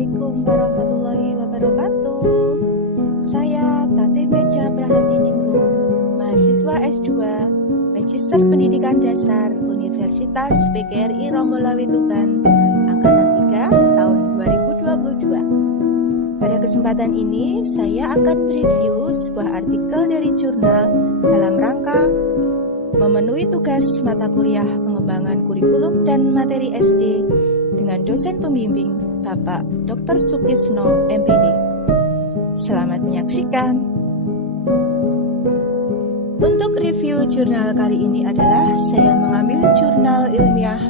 Assalamualaikum warahmatullahi wabarakatuh. Saya Tateh Meja Prahartiningrum, mahasiswa S2, Magister Pendidikan Dasar Universitas PGRI Ronggolawe Tuban, Angkatan 3 tahun 2022. Pada kesempatan ini, saya akan mereview sebuah artikel dari jurnal dalam rangka memenuhi tugas mata kuliah pengembangan kurikulum dan materi SD dengan dosen pembimbing Bapak Dr. Sukisno MPD. Selamat menyaksikan. Untuk review jurnal kali ini adalah saya mengambil jurnal ilmiah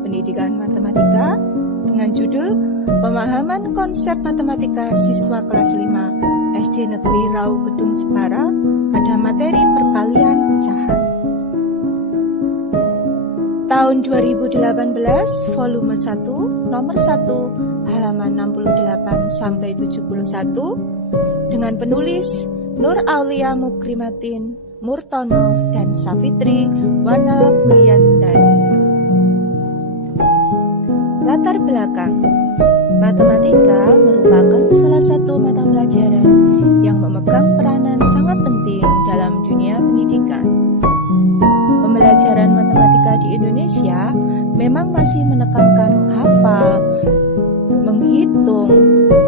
pendidikan matematika dengan judul Pemahaman Konsep Matematika Siswa Kelas 5 SD Negeri Rau Gedung Jepara pada materi perkalian pecahan. Tahun 2018, volume 1, nomor 1, halaman 68-71, dengan penulis Nur Aulia Mukrimatin, Murtono, dan Safitri Wana Buliandani. Latar belakang: matematika merupakan salah satu mata pelajaran yang memegang peranan sangat penting dalam dunia pendidikan. Pembelajaran matematika di Indonesia memang masih menekankan menghafal, menghitung,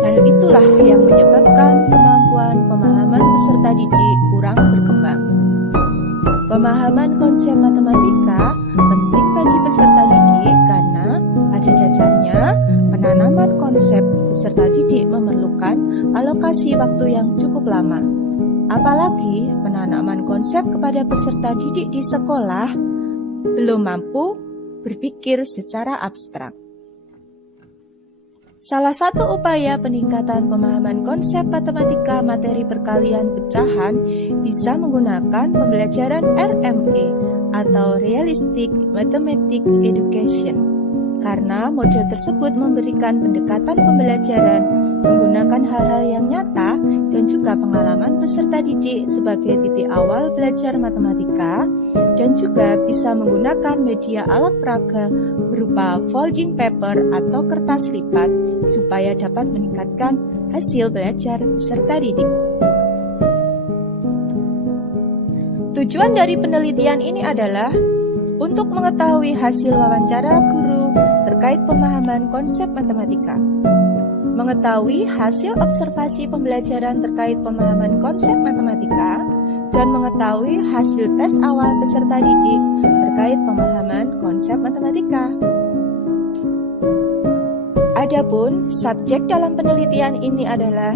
dan itulah yang menyebabkan kemampuan pemahaman peserta didik kurang berkembang. Pemahaman konsep matematika penting bagi peserta didik karena pada dasarnya penanaman konsep peserta didik memerlukan alokasi waktu yang cukup lama. Apalagi penanaman konsep kepada peserta didik di sekolah belum mampu berpikir secara abstrak. Salah satu upaya peningkatan pemahaman konsep matematika materi perkalian pecahan bisa menggunakan pembelajaran RME atau Realistic Mathematics Education. Karena model tersebut memberikan pendekatan pembelajaran menggunakan hal-hal yang nyata dan juga pengalaman peserta didik sebagai titik awal belajar matematika, dan juga bisa menggunakan media alat peraga berupa folding paper atau kertas lipat supaya dapat meningkatkan hasil belajar peserta didik. Tujuan dari penelitian ini adalah untuk mengetahui hasil wawancara guru terkait pemahaman konsep matematika, mengetahui hasil observasi pembelajaran terkait pemahaman konsep matematika, dan mengetahui hasil tes awal peserta didik terkait pemahaman konsep matematika. Adapun subjek dalam penelitian ini adalah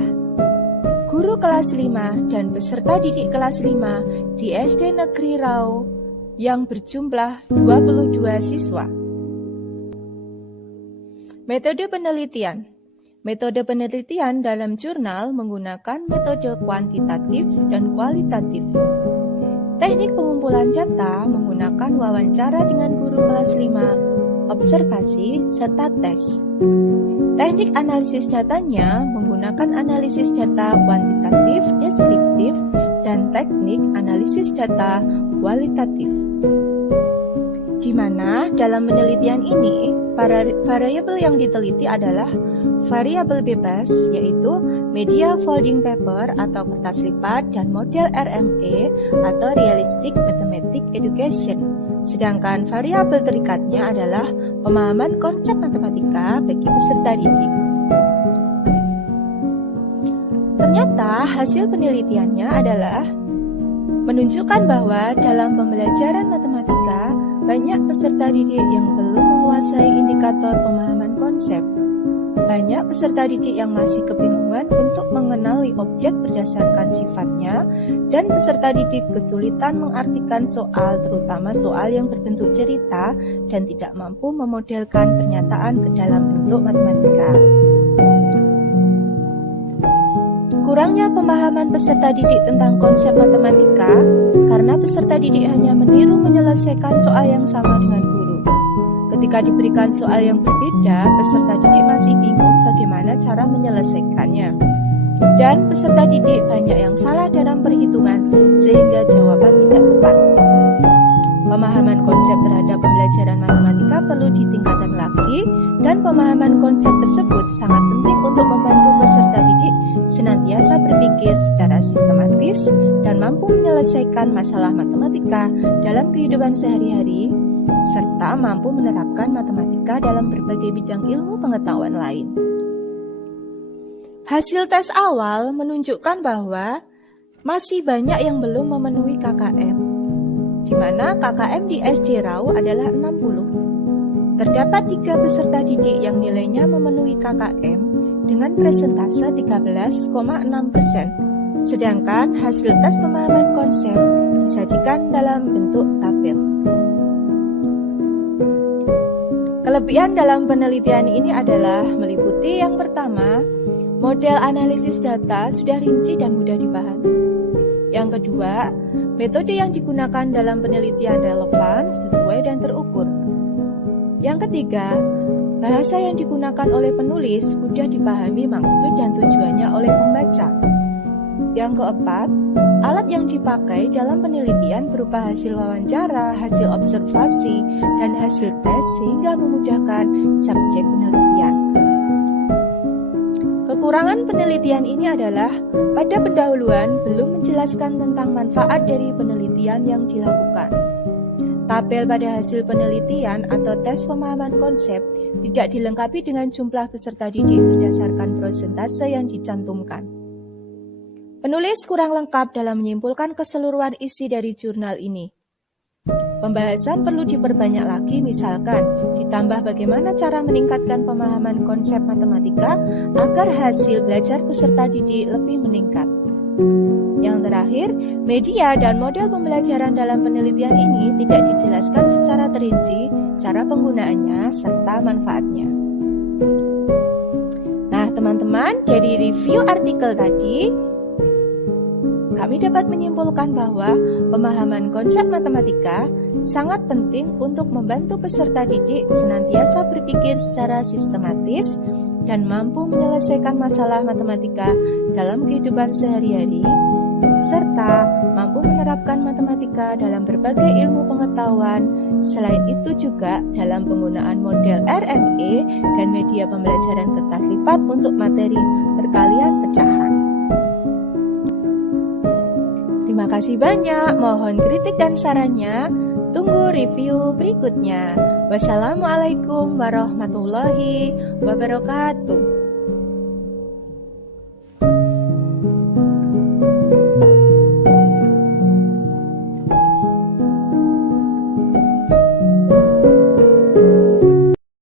guru kelas 5 dan peserta didik kelas 5 di SD Negeri Rau yang berjumlah 22 siswa. Metode penelitian. Metode penelitian dalam jurnal menggunakan metode kuantitatif dan kualitatif. Teknik pengumpulan data menggunakan wawancara dengan guru kelas 5, observasi, serta tes. Teknik analisis datanya menggunakan analisis data kuantitatif deskriptif dan teknik analisis data kualitatif. Di mana dalam penelitian ini variabel yang diteliti adalah variabel bebas, yaitu media folding paper atau kertas lipat dan model RME atau Realistic Mathematics Education. Sedangkan variabel terikatnya adalah pemahaman konsep matematika bagi peserta didik. Ternyata hasil penelitiannya adalah menunjukkan bahwa dalam pembelajaran matematika banyak peserta didik yang belum menguasai indikator pemahaman konsep. Banyak peserta didik yang masih kebingungan untuk mengenali objek berdasarkan sifatnya, dan peserta didik kesulitan mengartikan soal, terutama soal yang berbentuk cerita dan tidak mampu memodelkan pernyataan ke dalam bentuk matematika. Kurangnya pemahaman peserta didik tentang konsep matematika karena peserta didik hanya meniru menyelesaikan soal yang sama dengan guru. Ketika diberikan soal yang berbeda, peserta didik masih bingung bagaimana cara menyelesaikannya. Dan peserta didik banyak yang salah dalam perhitungan sehingga jawaban tidak tepat. Pemahaman konsep terhadap pembelajaran matematika perlu ditingkatkan lagi, dan pemahaman konsep tersebut sangat penting untuk membantu peserta didik senantiasa berpikir secara sistematis dan mampu menyelesaikan masalah matematika dalam kehidupan sehari-hari, serta mampu menerapkan matematika dalam berbagai bidang ilmu pengetahuan lain. Hasil tes awal menunjukkan bahwa masih banyak yang belum memenuhi KKM, di mana KKM di SD Rau adalah 60. Terdapat 3 peserta didik yang nilainya memenuhi KKM dengan presentase 13,6%, sedangkan hasil tes pemahaman konsep disajikan dalam bentuk tabel. Kelebihan dalam penelitian ini adalah meliputi yang pertama, model analisis data sudah rinci dan mudah dipahami. Yang kedua, metode yang digunakan dalam penelitian relevan, sesuai, dan terukur. Yang ketiga, bahasa yang digunakan oleh penulis mudah dipahami maksud dan tujuannya oleh pembaca. Yang keempat, alat yang dipakai dalam penelitian berupa hasil wawancara, hasil observasi, dan hasil tes sehingga memudahkan subjek penelitian. Kekurangan penelitian ini adalah pada pendahuluan belum menjelaskan tentang manfaat dari penelitian yang dilakukan. Tabel pada hasil penelitian atau tes pemahaman konsep tidak dilengkapi dengan jumlah peserta didik berdasarkan persentase yang dicantumkan. Penulis kurang lengkap dalam menyimpulkan keseluruhan isi dari jurnal ini. Pembahasan perlu diperbanyak lagi, misalkan ditambah bagaimana cara meningkatkan pemahaman konsep matematika agar hasil belajar peserta didik lebih meningkat. Yang terakhir, media dan model pembelajaran dalam penelitian ini tidak dijelaskan secara terinci cara penggunaannya serta manfaatnya. Nah, teman-teman, dari review artikel tadi, kami dapat menyimpulkan bahwa pemahaman konsep matematika sangat penting untuk membantu peserta didik senantiasa berpikir secara sistematis dan mampu menyelesaikan masalah matematika dalam kehidupan sehari-hari, serta mampu menerapkan matematika dalam berbagai ilmu pengetahuan. Selain itu juga dalam penggunaan model RME dan media pembelajaran kertas lipat untuk materi perkalian pecahan. Terima kasih banyak, mohon kritik dan sarannya. Tunggu review berikutnya. Wassalamualaikum warahmatullahi wabarakatuh.